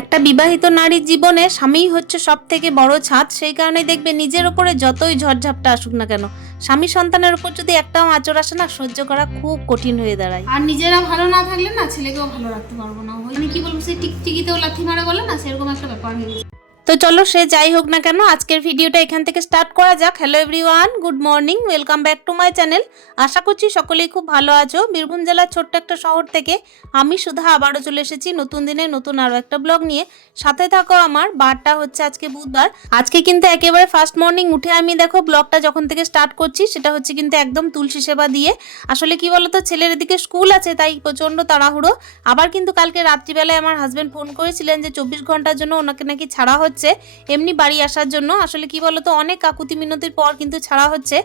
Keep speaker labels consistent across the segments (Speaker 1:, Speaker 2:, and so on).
Speaker 1: একটা বিবাহিত নারীর জীবনে স্বামীই হচ্ছে সব থেকে বড় ছাদ, সেই কারণে দেখবে নিজের ওপরে যতই ঝড়ঝাপটা আসুক না কেন, স্বামী সন্তানের উপর যদি একটাও আচর আসে না, সহ্য করা খুব কঠিন হয়ে দাঁড়ায়।
Speaker 2: আর নিজেরা ভালো না থাকলে না ছেলেকেও ভালো রাখতে পারব না। মানে কি বলব, সেই টিকটিকিতেও লাথি মারা বলে না, সেরকম একটা ব্যাপার হয়ে
Speaker 1: তো চলো সে যাই হোক না কেন, আজকের ভিডিওটা এখান থেকে স্টার্ট করা যাক। Hello everyone good morning welcome back to my channel আশা করছি সকলেই খুব ভালো আছো। বীরভূম জেলার ছোট্ট একটা শহর থেকে আমি সুধা আবারও চলে এসেছি নতুন দিনে নতুন আরও একটা ব্লগ নিয়ে। সাথে থাকো আমার, বারটা হচ্ছে আজকে বুধবার। আজকে কিন্তু একেবারে ফার্স্ট মর্নিং উঠে আমি দেখো ব্লগটা যখন থেকে স্টার্ট করছি, সেটা হচ্ছে কিন্তু একদম তুলসী সেবা দিয়ে। আসলে কি বলতো, ছেলের এদিকে স্কুল আছে, তাই প্রচণ্ড তাড়াহুড়ো। আবার কিন্তু কালকে রাত্রিবেলায় আমার হাজব্যান্ড ফোন করেছিলেন যে, চব্বিশ ঘণ্টার জন্য ওনাকে নাকি ছাড়া হচ্ছে। এমনি বাড়ি আসার জন্য। আসলে কি বলতো, অনেক কাকুতি মিনতির পর কিন্তু ছাড়া হচ্ছে।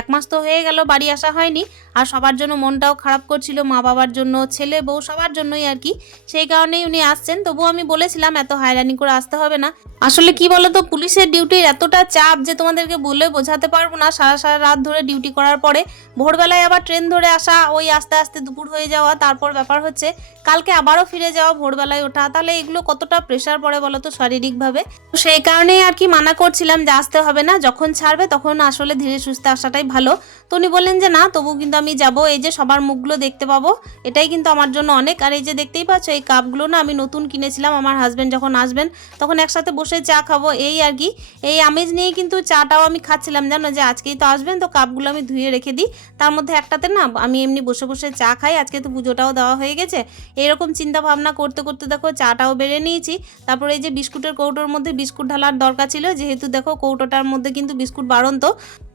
Speaker 1: এক মাস তো হয়ে গেল, বাড়ি আসা হয়নি। আর সবার জন্য মনটাও খারাপ করছিল মা বাবার জন্য, ছেলে বউ সবার জন্যই আর কি। সেই কারণেই উনি আসছেন। তবু আমি বলেছিলাম, এত হয়রানি করে আসতে হবে না। আসলে কি বলতো, পুলিশের ডিউটির এতটা চাপ যে তোমাদেরকে বলে বোঝাতে পারব না, সারা সারা রাত ধরে ডিউটি করার পরে। ভোরবেলায় আবার ট্রেন ধরে আসা, ওই আস্তে আস্তে দুপুর হয়ে যাওয়া। তারপর ব্যাপার হচ্ছে, কালকে আবারও ফিরে যাওয়া ভোরবেলায় ওঠা। তাহলে এগুলো কতটা প্রেশার পড়ে বলো তো শারীরিকভাবে? সেই কারণেই আর কি মানা করছিলাম যে আসতে হবে না। যখন ছাড়বে তখন আসলে ধীরে সুস্থে আসাটাই ভালো। তো উনি বললেন যে, না তবু কিন্তু আমি যাব। এই যে সবার মুখগুলো দেখতে পাবো, এটাই কিন্তু আমার জন্য অনেক। আর এই যে দেখতেই পাচ্ছ, এই কাপগুলো না আমি নতুন কিনেছিলাম। আমার হাজবেন্ড যখন আসবেন, তখন একসাথে বসে চা খাব। এই আর কি। এই আমেজ নিয়ে কিন্তু চাটাও আমি খাচ্ছিলাম, জানো? যে আজকেই তো আসবেন, তো কাপগুলো আমি ধুয়ে রেখে দিই। তার মধ্যে একটাতে না, আমি এমনি বসে বসে চা খাই। আজকে তো পুজোটাও দেওয়া হয়ে গেছে। এরকম চিন্তা ভাবনা করতে করতে দেখো চাটাও বেড়ে নিয়েছি। তারপরে এই যে বিস্কুটের কৌটোর মধ্যে বিস্কুট ঢালার দরকার ছিল। যেহেতু দেখো কৌটোটার মধ্যে কিন্তু বিস্কুট বাড়ন্ত,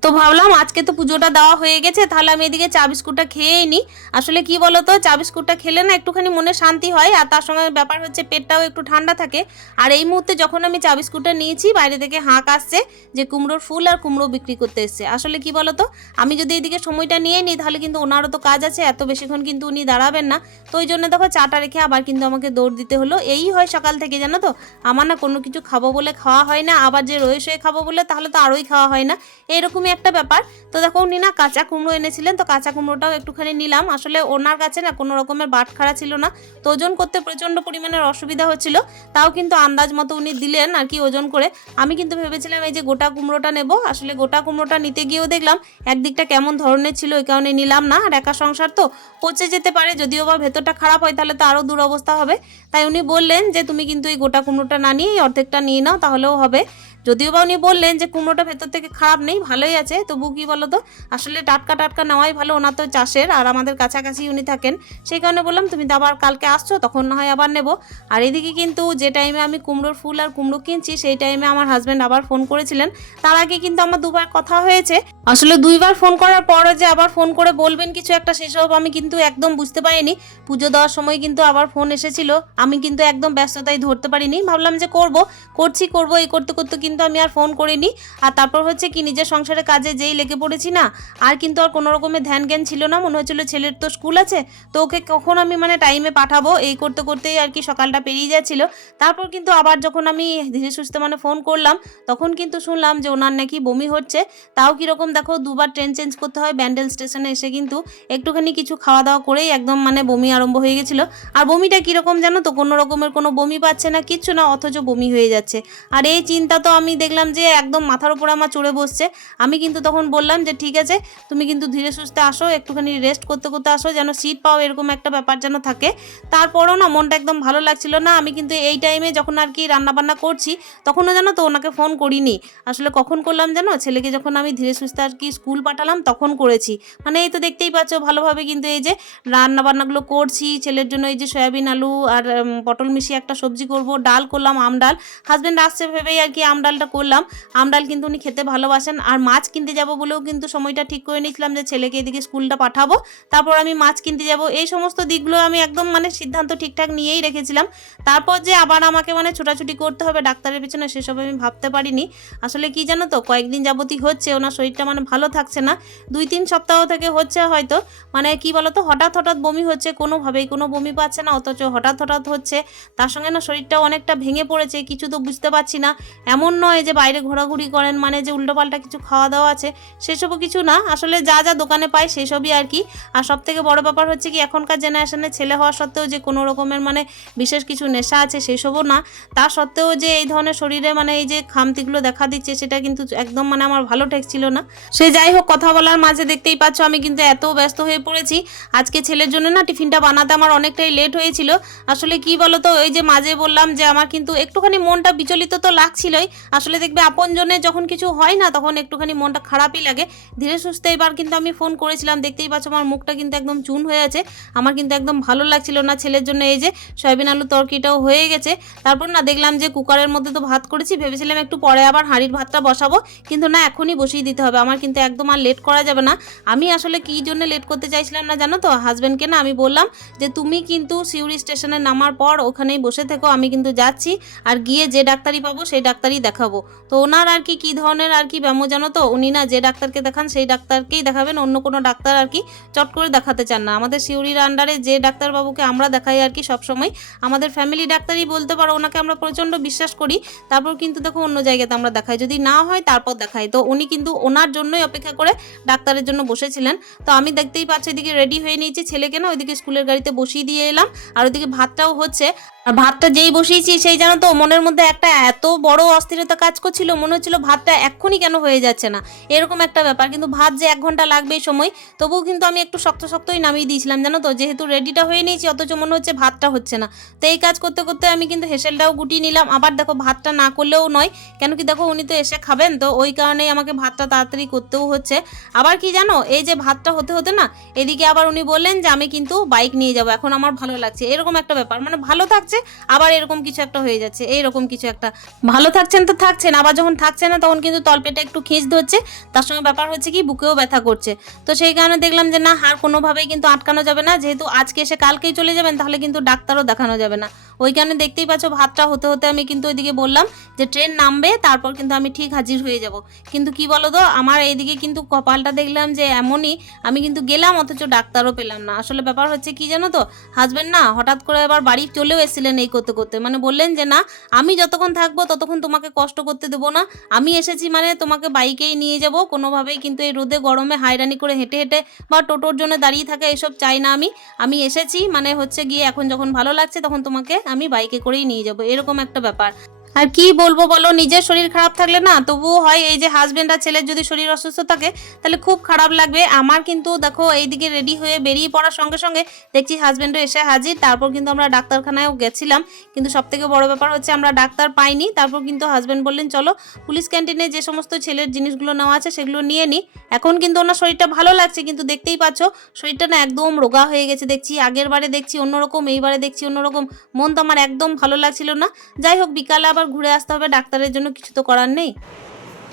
Speaker 1: তো ভাবলাম আজকে তো পুজোটা দেওয়া হয়ে গেছে, তাহলে আমি এদিকে চা বিস্কুটটা খেয়েই নিই আসলে কি বলতো, চা বিস্কুটটা খেলে না একটুখানি মনে শান্তি হয়, আর তার সঙ্গে ব্যাপার হচ্ছে পেটটাও একটু ঠান্ডা থাকে। আর এই মুহূর্তে যখন আমি চা বিস্কুটটা নিয়েছি, বাইরে থেকে হাঁক আসছে যে কুমড়োর ফুল আর কুমড়ো বিক্রি করতে এসছে। আসলে কি বলতো, আমি যদি এদিকে সময়টা নিয়ে নিই, তাহলে কিন্তু ওনারও তো কাজ আছে, এত বেশিক্ষণ কিন্তু উনি দাঁড়াবেন না। তো ওই জন্য দেখো, চাটা রেখে আবার কিন্তু আমাকে দৌড় দিতে হলো। এই হয় সকাল থেকে, জানো তো, আমার না কোনো কিছু খাব বলে খাওয়া হয় না, আবার যে রয়ে খাব বলে, তাহলে তো আরোই খাওয়া হয় না। এরকমই একটা ব্যাপার। তো দেখো, উনি না কাঁচা কুমড়ো এনেছিলেন, তো কাঁচা কুমড়োটাও একটুখানি নিলাম। আসলে ওনার কাছে না কোনো রকমের বাট খাড়া ছিল না। তো ওজন করতে প্রচণ্ড পরিমাণের অসুবিধা হচ্ছিল, তাও কিন্তু আন্দাজ মতো উনি দিলেন আর কি ওজন করে। আমি কিন্তু ভেবেছিলাম এই যে গোটা কুমড়োটা নেব, আসলে গোটা কুমড়োটা নিতে গিয়েও দেখলাম একদিকটা কেমন ধরনের ছিল ওই কারণে নিলাম না। আর একা সংসার তো পচে যেতে পারে, যদিও বা ভেতরটা খারাপ হয়, তাহলে তো আরও দুরবস্থা হবে। তাই উনি বললেন যে, তুমি কিন্তু এই গোটা কুমড়োটা না নিয়ে এই অর্ধেকটা নিয়ে নাও, তাহলেও হবে। যদিও বা উনি বললেন যে কুমড়োটা ভেতর থেকে খারাপ নেই, ভালোই আছে। তবু কি বলো তো আসলে টাটকা টাটকা নেওয়াই ভালো ওনার তো চাষের, আর আমাদের কাছাকাছি উনি থাকেন। সেই কারণে বললাম, তুমি তো আবার কালকে আসছো, তখন না হয় আবার নেব। আর এদিকে কিন্তু যে টাইমে আমি কুমড়োর ফুল আর কুমড়ো কিনছি, সেই টাইমে আমার হাজব্যান্ড আবার ফোন করেছিলেন। তার আগে কিন্তু আমার দুবার কথা হয়েছে। আসলে দুইবার ফোন করার পরও যে আবার ফোন করে বলবেন কিছু একটা সেসব আমি কিন্তু একদম বুঝতে পারিনি। পুজো দেওয়ার সময় কিন্তু আবার ফোন এসেছিল। আমি কিন্তু একদম ব্যস্ততায় ধরতে পারিনি। ভাবলাম যে করব, করছি, করব, এই করতে করতে কিন্তু আমি আর ফোন করিনি। আর তারপর হচ্ছে কি, নিজের সংসারের কাজে যেই লেগে পড়েছি না, আর কিন্তু আর কোনো রকমের ধ্যান জ্ঞান ছিল না, মনে হচ্ছিল ছেলের তো স্কুল আছে, তো ওকে কখন আমি মানে টাইমে পাঠাবো? এই করতে করতেই আর কি সকালটা পেরিয়ে যাচ্ছিল। তারপর কিন্তু আবার যখন আমি ধীরে সুস্থে মানে ফোন করলাম, তখন কিন্তু শুনলাম যে ওনার নাকি বমি হচ্ছে। তাও কীরকম দেখো, দুবার ট্রেন চেঞ্জ করতে হয়, ব্যান্ডেল স্টেশনে এসে কিন্তু একটুখানি কিছু খাওয়া দাওয়া করেই একদম মানে বমি আরম্ভ হয়ে গেছিল। আর বমিটা কীরকম জানো তো, কোনো রকমের কোনো বমি পাচ্ছে না, কিচ্ছু না, অথচ বমি হয়ে যাচ্ছে। আর এই চিন্তা তো আমি দেখলাম যে একদম মাথার উপরে আমার চড়ে বসছে। আমি কিন্তু তখন বললাম যে, ঠিক আছে, তুমি কিন্তু ধীরে সুস্থে আসো, একটুখানি রেস্ট করতে করতে আসো, যেন সিট পাও, এরকম একটা ব্যাপার যেন থাকে। তারপরও না মনটা একদম ভালো লাগছিল না। আমি কিন্তু এই টাইমে যখন আর কি রান্নাবান্না করছি, তখনও জানো তো ওনাকে ফোন করিনি। আসলে কখন করলাম জানো ছেলেকে যখন আমি ধীরে সুস্থে আর কি স্কুল পাঠালাম, তখন করেছি। মানে এই তো দেখতেই পাচ্ছ ভালোভাবে কিন্তু এই যে রান্নাবান্নাগুলো করছি, ছেলের জন্য এই যে সয়াবিন আলু আর পটল মিশিয়ে একটা সবজি করব, ডাল করলাম, আম ডাল। হাজব্যান্ড আসছে ভেবেই আর কি আম ডালটা করলাম, আম ডাল কিন্তু উনি খেতে ভালোবাসেন। আর মাছ কিনতে যাব বলেও কিন্তু সময়টা ঠিক করে নিয়েছিলাম যে ছেলেকে এদিকে স্কুলটা পাঠাবো। তারপর আমি মাছ কিনতে যাব, এই সমস্ত দিকগুলো আমি একদম মানে সিদ্ধান্ত ঠিকঠাক নিয়েই রেখেছিলাম। তারপর যে আবার আমাকে মানে ছোটাছুটি করতে হবে ডাক্তারের পিছনে, সেসব আমি ভাবতে পারিনি। আসলে কি জানো তো, কয়েকদিন যাবতই হচ্ছে, ওনার শরীরটা মানে ভালো থাকছে না। দুই তিন সপ্তাহ থেকে হচ্ছে হয়তো মানে কি বলতো, হঠাৎ হঠাৎ বমি হচ্ছে, কোনোভাবেই কোনো বমি পাচ্ছে না, অথচ হঠাৎ হঠাৎ হচ্ছে। তার সঙ্গে না শরীরটা অনেকটা ভেঙে পড়েছে, কিছু তো বুঝতে পারছি না। এমন নয় যে বাইরে ঘোরাঘুরি করেন মানে যে উল্টোপাল্টা কিছু খাওয়া দাওয়া আছে, সেসবও কিছু না। আসলে যা যা দোকানে পাই সেসবই আর কি। আর সব থেকে বড় ব্যাপার হচ্ছে কি, এখনকার জেনারেশনে ছেলে হওয়া সত্ত্বেও যে কোনো রকমের মানে বিশেষ কিছু নেশা আছে সেসবও না। তা সত্ত্বেও যে এই ধরনের শরীরে মানে এই যে খামতিগুলো দেখা দিচ্ছে, সেটা কিন্তু একদম মানে আমার ভালো ঠেকছিল না। সে যাই হোক, কথা বলার মাঝে দেখতেই পাচ্ছ আমি কিন্তু এত ব্যস্ত হয়ে পড়েছি। আজকে ছেলের জন্য না টিফিনটা বানাতে আমার অনেকটাই লেট হয়েছিল। আসলে কি বলতো, ওই যে মাঝে বললাম যে আমার কিন্তু একটুখানি মনটা বিচলিত তো লাগছিলই। আসলে দেখবে আপনজনে যখন কিছু হয় না, তখন একটুখানি মনটা খারাপই লাগে। ধীরে সুস্থে এবার কিন্তু আমি ফোন করেছিলাম, দেখতেই পাচ্ছ আমার মুখটা কিন্তু একদম চুন হয়ে আছে। আমার কিন্তু একদম ভালো লাগছিল না ছেলের জন্য এই যে সয়াবিন আলু তরকিটাও হয়ে গেছে। তারপর না দেখলাম যে কুকারের মধ্যে তো ভাত করেছি, ভেবেছিলাম একটু পরে আবার হাঁড়ির ভাতটা বসাবো। কিন্তু না, এখনই বসিয়ে দিতে হবে। আমার কিন্তু একদম আর লেট করা যাবে না। আমি আসলে কী জন্য লেট করতে চাইছিলাম না জানো তো? হাজব্যান্ডকে না আমি বললাম যে, তুমি কিন্তু সিউড়ি স্টেশনে নামার পর ওখানেই বসে থেকো, আমি কিন্তু যাচ্ছি। আর গিয়ে যে ডাক্তারই পাবো, সেই ডাক্তারই দেখাবো। তো ওনার আর কি, কী ধরনের আর কি ব্যামো জানো তো? উনি না যে ডাক্তারকে দেখান, সেই ডাক্তারকেই দেখাবেন, অন্য কোনো ডাক্তার আর কি চট করে দেখাতে চান না। আমাদের সিউড়ির আন্ডারে যে ডাক্তারবাবুকে আমরা দেখাই আর কি সবসময়, আমাদের ফ্যামিলি ডাক্তারই বলতে পারো, ওনাকে আমরা প্রচণ্ড বিশ্বাস করি। তারপর কিন্তু দেখো অন্য জায়গাতে আমরা দেখাই। যদি না হয় তারপর দেখাই। তো উনি কিন্তু ওনার জন্যই অপেক্ষা করে ডাক্তারের জন্য বসেছিলেন। তো আমি দেখতেই পাচ্ছি এদিকে রেডি হয়ে নিয়েছি ছেলেকে না, ওইদিকে স্কুলের গাড়িতে বসিয়ে দিয়ে এলাম। আর ওইদিকে ভাতটাও হচ্ছে। আর ভাতটা যেই বসিয়েছি সেই জানো তো, মনের মধ্যে একটা এত বড় অস্থিরতা কাজ করছিল, মনে হচ্ছিল ভাতটা এক্ষুনি কেন হয়ে যাচ্ছে না। এরকম একটা ব্যাপার, কিন্তু ভাত যে এক ঘণ্টা লাগবে সময়, তবুও কিন্তু আমি একটু শক্ত শক্তই নামিয়ে দিয়েছিলাম, জানো তো, যেহেতু রেডিটা হয়ে নিয়েছি, অথচ মনে হচ্ছে ভাতটা হচ্ছে না। তো এই কাজ করতে করতে আমি কিন্তু হেসেলটাও গুটিয়ে নিলাম, আবার দেখো ভাতটা না করলেও নয়, কেন কি দেখো উনি তো এসে খাবেন, তো ওই কারণেই আমাকে ভাতটা তাড়াতাড়ি করতেও হচ্ছে। আবার কি জানো, এই যে ভাতটা হতে হতে না, এদিকে আবার উনি বললেন যে আমি কিন্তু বাইক নিয়ে যাব, এখন আমার ভালো লাগছে, এরকম একটা ব্যাপার মানে ভালো থাকছে আবার এরকম কিছু একটা হয়ে যাচ্ছে, এইরকম কিছু একটা। ভালো থাকছেন তো থাকছেন, আবার যখন থাকছে না তখন কিন্তু তলপেটে একটু খিঁচ ধরছে, তার সঙ্গে ব্যাপার হচ্ছে কি, বুকেও ব্যথা করছে। তো সেই কারণে দেখলাম যে না হার কোনোভাবেই কিন্তু আটকানো যাবে না, যেহেতু আজকে এসে কালকেই চলে যাবেন, তাহলে কিন্তু ডাক্তারও দেখানো যাবে না। ওই কারণে দেখতেই পাচ্ছ, ভাতটা হতে হতে আমি কিন্তু ওইদিকে বললাম যে ট্রেন নামবে, তারপর কিন্তু আমি ঠিক হাজির হয়ে যাব। কিন্তু কি বলো তো আমার এইদিকে কিন্তু কপালটা দেখলাম যে এমনই, আমি কিন্তু গেলাম, অথচ ডাক্তারও পেলাম না। আসলে ব্যাপার হচ্ছে কি জানো তো হাজবেন্ড না হঠাৎ করে আবার বাড়ি চলেও এসেছিলেন এই করতে করতে। মানে বললেন যে, না, আমি যতক্ষণ থাকব ততক্ষণ তোমাকে কষ্ট করতে দেবো না। আমি এসেছি মানে তোমাকে বাইকেই নিয়ে যাব। কোনোভাবেই কিন্তু এই রোদে গরমে হাইরানি করে হেঁটে হেঁটে বা টোটোর জন্য দাঁড়িয়ে থাকা এসব চাই না আমি। আমি এসেছি মানে হচ্ছে গিয়ে এখন যখন ভালো লাগছে তখন তোমাকে আমি বাইকে করেই নিয়ে যাব এরকম একটা ব্যাপার। আর কি বলব বলো, নিজের শরীর খারাপ থাকলে না তবুও হয় এই যে হাজবেন্ড আর ছেলের যদি শরীর অসুস্থ থাকে, তাহলে খুব খারাপ লাগবে। আমার কিন্তু দেখো এইদিকে রেডি হয়ে বেরিয়ে পড়ার সঙ্গে সঙ্গে দেখছি হাজবেন্ডও এসে হাজির। তারপর কিন্তু আমরা ডাক্তারখানায়ও গেছিলাম। কিন্তু সব থেকে বড় ব্যাপার হচ্ছে আমরা ডাক্তার পাইনি। তারপর কিন্তু হাজবেন্ড বললেন, চলো পুলিশ ক্যান্টিনে যে সমস্ত ছেলের জিনিসগুলো নেওয়া আছে সেগুলো নিয়ে নিই এখন কিন্তু ওনার শরীরটা ভালো লাগছে, কিন্তু দেখতেই পাচ্ছ শরীরটা না একদম রোগা হয়ে গেছে। দেখছি আগের বারে দেখছি অন্যরকম, এইবারে দেখছি অন্যরকম। মন তো আমার একদম ভালো লাগছিল না। যাই হোক, বিকালে আবার ঘুরে আসতে হবে, ডাক্তারের জন্য কিছু তো করার নেই।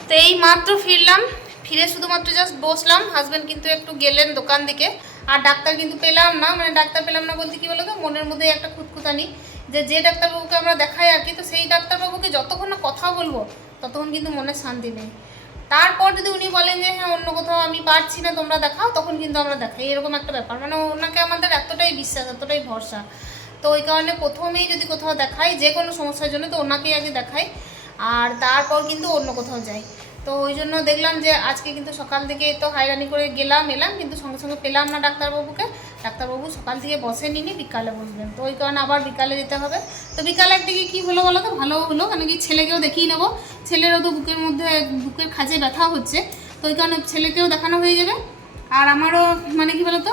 Speaker 2: তো এই মাত্র ফিরলাম, ফিরে শুধুমাত্র জাস্ট বসলাম হাজবেন্ড কিন্তু একটু গেলেন দোকান দিকে, আর ডাক্তার কিন্তু পেলাম না মানে ডাক্তার পেলাম না বলতে কি বলো তো মনের মধ্যে একটা খুঁতখুতানি, যে যে ডাক্তারবাবুকে আমরা দেখাই আর কি, তো সেই ডাক্তারবাবুকে যতক্ষণ না কথা বলব, ততক্ষণ কিন্তু মনে শান্তি নেই। তারপর যদি উনি বলেন যে হ্যাঁ অন্য কোথাও আমি পারছি না, তোমরা দেখাও, তখন কিন্তু আমরা দেখাই। এরকম একটা ব্যাপার। মানে ওনাকে আমাদের এতটাই বিশ্বাস, এতটাই ভরসা। তো ওই কারণে প্রথমেই যদি কোথাও দেখাই, যে কোনো সমস্যার জন্য তো ওনাকেই আগে দেখাই, আর তারপর কিন্তু অন্য কোথাও যাই। তো ওই জন্য দেখলাম যে আজকে কিন্তু সকাল থেকে তো হাইরানি করে গেলাম, এলাম, কিন্তু সঙ্গে সঙ্গে পেলাম না ডাক্তারবাবুকে। ডাক্তারবাবু সকাল থেকে বসে বসেনি বিকালে বসবেন। তো ওই কারণে আবার বিকালে যেতে হবে। তো বিকালের দিকে কী হলো বলো তো? ভালো হলো কেন কি ছেলেকেও দেখিয়ে নেব। ছেলেরও তো বুকের মধ্যে, বুকের খাঁজে ব্যথা হচ্ছে। তো ওই কারণে ছেলেকেও দেখানো হয়ে যাবে। আর আমারও মানে কি বলতো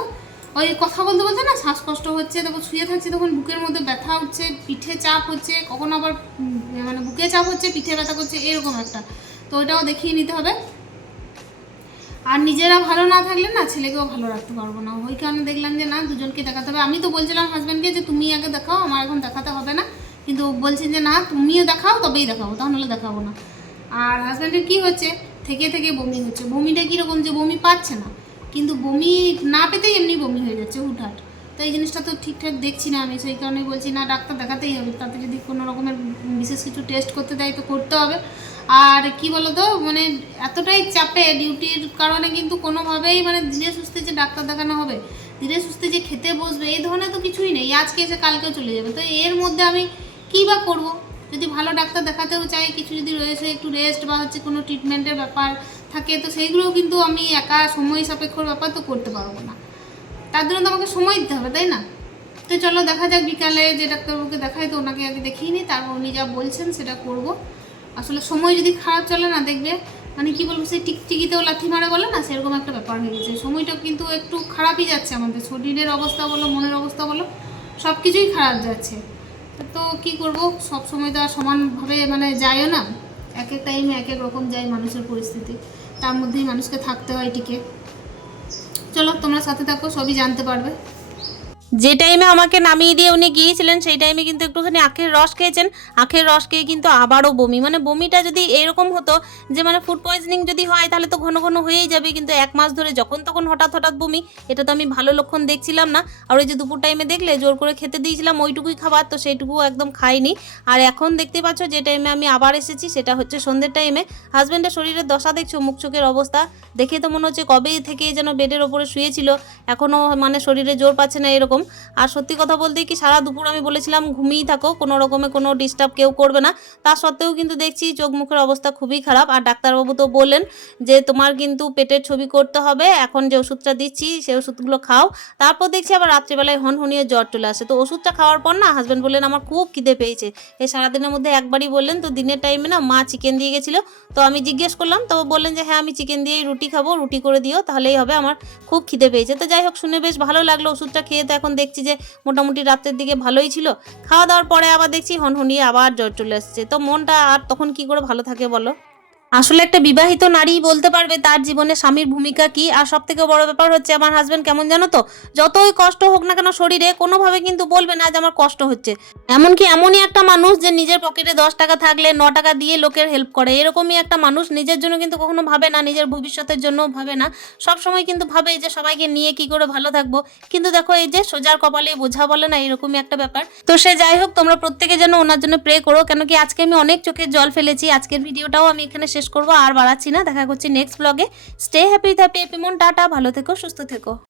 Speaker 2: ওই কথা বলতে বলতে না শ্বাসকষ্ট হচ্ছে তখন শুয়ে থাকছে, তখন বুকের মধ্যে ব্যথা হচ্ছে, পিঠে চাপ হচ্ছে, কখন আবার মানে বুকে চাপ হচ্ছে, পিঠে ব্যথা করছে, এরকম একটা। তো ওইটাও দেখিয়ে নিতে হবে। আর নিজেরা ভালো না থাকলে না ছেলেকেও ভালো রাখতে পারব না। ওই কারণে দেখলাম যে না, দুজনকে দেখাতে হবে। আমি তো বলছিলাম হাজব্যান্ডকে যে তুমি আগে দেখাও, আমার এখন দেখাতে হবে না। কিন্তু বলছেন যে, না, তুমিও দেখাও, তবেই দেখাবো তাহলে দেখাবো না। আর হাজব্যান্ডের কি হচ্ছে? থেকে থেকে বমি হচ্ছে। বমিটা কীরকম যে, বমি পাচ্ছে না। কিন্তু বমি না পেতেই এমনি বমি হয়ে যাচ্ছে, হুটহাট। তো এই জিনিসটা তো ঠিকঠাক দেখছি না আমি, সেই কারণে বলছি, না, ডাক্তার দেখাতেই হবে। তাতে যদি কোনো রকমের বিশেষ কিছু টেস্ট করতে দেয় তো করতে হবে। আর কি বলতো মানে এতটাই চাপে ডিউটির কারণে কিন্তু কোনোভাবেই মানে ধীরে সুস্থে যে ডাক্তার দেখানো হবে, ধীরে সুস্থে যে খেতে বসবে, এই ধরনের তো কিছুই নেই। আজকে এসে কালকেও চলে যাবে। তো এর মধ্যে আমি কী বা করব? যদি ভালো ডাক্তার দেখাতেও চাই, কিছু যদি রয়েছে, একটু রেস্ট বা হচ্ছে কোনো ট্রিটমেন্টের ব্যাপার থাকে, তো সেইগুলোও কিন্তু আমি একা সময় সাপেক্ষর ব্যাপার তো করতে পারব না। তার জন্য তো আমাকে সময় দিতে হবে, তাই না? তো চলো দেখা যাক বিকালে যে ডাক্তারবাবুকে দেখাই, তো ওনাকে আগে দেখিয়ে নিই, তারপর উনি যা বলছেন সেটা করব। আসলে সময় যদি খারাপ চলে না, দেখবে মানে কি বলব, সেই টিকটিকিতেও লাথি মারা বলে না, সেরকম একটা ব্যাপার হয়ে গেছে। সময়টা কিন্তু একটু খারাপই যাচ্ছে আমাদের, শরীরের অবস্থা বলো, মনের অবস্থা বলো সব কিছুই খারাপ যাচ্ছে। তো কি করব সব সময় তো আর সমানভাবে মানে যায়ও না। এক এক টাইমে এক এক রকম যায় মানুষের পরিস্থিতি। তার মধ্যেই মানুষকে থাকতে হয় টিকে চলো তোমরা সাথে থাকো, সবই জানতে পারবে।
Speaker 1: যে টাইমে আমাকে নামিয়ে দিয়ে উনি গিয়েছিলেন, সেই টাইমে কিন্তু একটুখানি আখের রস খেয়েছেন। আখের রস খেয়ে কিন্তু আবারও বমি। মানে বমিটা যদি এরকম হতো যে মানে ফুড পয়জনিং যদি হয়, তাহলে তো ঘন ঘন হয়েই যাবে। কিন্তু এক মাস ধরে যখন তখন হঠাৎ হঠাৎ বমি, এটা তো আমি ভালো লক্ষণ দেখছিলাম না। আর ওই যে দুপুর টাইমে দেখলে, জোর করে খেতে দিয়েছিলাম ওইটুকুই খাবার, তো সেইটুকু একদম খাইনি। আর এখন দেখতে পাচ্ছ, যে টাইমে আমি আবার এসেছি, সেটা হচ্ছে সন্ধ্যের টাইমে হাজব্যান্ডের শরীরের দশা দেখছ, মুখ চোখের অবস্থা। দেখে তো মনে হচ্ছে কবে থেকে যেন বেডের ওপরে শুয়েছিল। এখনও মানে শরীরে জোর পাচ্ছে না এরকম আর সত্যি কথা বলতে কি, সারা দুপুর আমি বলেছিলাম, ঘুমিয়েই থাকো, কোনো রকমে কোনো ডিস্টার্ব কেউ করবে না। তা সত্ত্বেও কিন্তু দেখছি চোখ মুখের অবস্থা খুবই খারাপ। আর ডাক্তারবাবু তো বললেন যে, তোমার কিন্তু পেটের ছবি করতে হবে, এখন যে ওষুধটা দিচ্ছি সেই ওষুধগুলো খাও। তারপর দেখছি আবার রাত্রিবেলায় হনহনিয়ে জ্বর চলে আসে। তো ওষুধটা খাওয়ার পর না হাজব্যান্ড বললেন, আমার খুব খিদে পেয়েছে। এই সারাদিনের মধ্যে একবারই বললেন, তো দিনের টাইমে না মা চিকেন দিয়ে গেছিল। তো আমি জিজ্ঞেস করলাম তো বললেন যে হ্যাঁ আমি চিকেন দিয়েই রুটি খাব, রুটি করে দিও, তাহলেই হবে, আমার খুব খিদে পেয়েছে। তো যাই হোক, শুনে বেশ ভালো লাগল ওষুধটা খেয়ে। তো এখন দেখছি যে মোটামুটি রাতের দিকে ভালোই ছিল। খাওয়া দাওয়ার পরে আবার দেখছি হনহনিয়ে আবার জ্বর চলে আসছে। তো মনটা আর তখন কি করে ভালো থাকে বলো? আসলে একটা বিবাহিত নারী বলতে পারবে তার জীবনে স্বামীর ভূমিকা কি? আর সব থেকে বড় ব্যাপার হচ্ছে আমার হাজবেন্ড কেমন জানো তো? যতই কষ্ট হোক না কেন শরীরে কোনোভাবে কিন্তু বলবে না যে আমার কষ্ট হচ্ছে। এমনকি এমনই একটা মানুষ যে নিজের পকেটে দশ টাকা থাকলে ন টাকা দিয়ে লোকের হেল্প করে। এরকমই একটা মানুষ নিজের জন্য কিন্তু কখনো ভাবে না, নিজের ভবিষ্যতের জন্য ভাবে না। সব সময় কিন্তু ভাবে যে সবাইকে নিয়ে কি করে ভালো থাকব। কিন্তু দেখো এই যে সোজার কপালে বোঝা বলে না, এরকমই একটা ব্যাপার। তো সে যাই হোক, তোমরা প্রত্যেকে যেন ওনার জন্য প্রে করো। কেন কি আজকে আমি অনেক চোখের জল ফেলেছি। আজকের ভিডিওটাও আমি এখানে শেষ করব। আর বাড়াচ্ছি না। দেখা করছি নেক্সট ব্লগে স্টে হ্যাপি থ্যাপি হ্যাপি মন, টাটা। ভালো থেকো, সুস্থ থেকো।